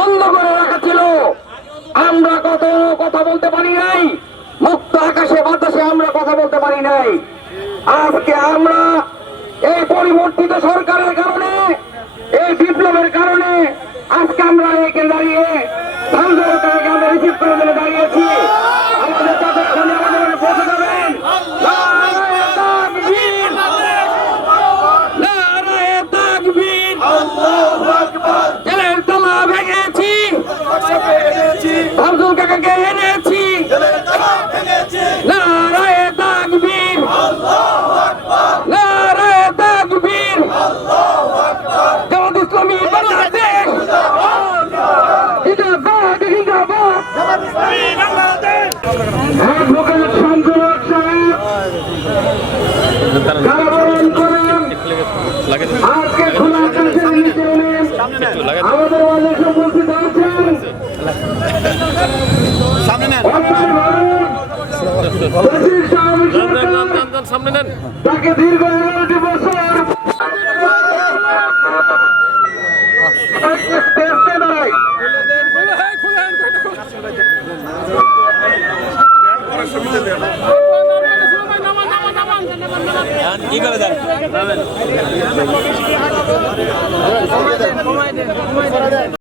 বন্ধ করে রাখা ছিল। আমরা কত কথা বলতে পারি নাই। মুক্ত আকাশে বাতাসে আমরা কথা বলতে পারি নাই। আজকে আমরা এই পরিবর্তিত সরকারের কারণে, এই বিপ্লবের কারণে আজকে আমরা একে দাঁড়িয়ে রিসিভ করে দাঁড়িয়েছি। অ্যাডভোকেট শামসুল সাহেব কারাবরণ করেন। আজকে খোলা আকাশের নিচে আমাদের মাঝে উপস্থিত আছেন। সামনে নেন। তাকে দীর্ঘ এগারোটি বছর। দাঁড়ায় কি করে দেন।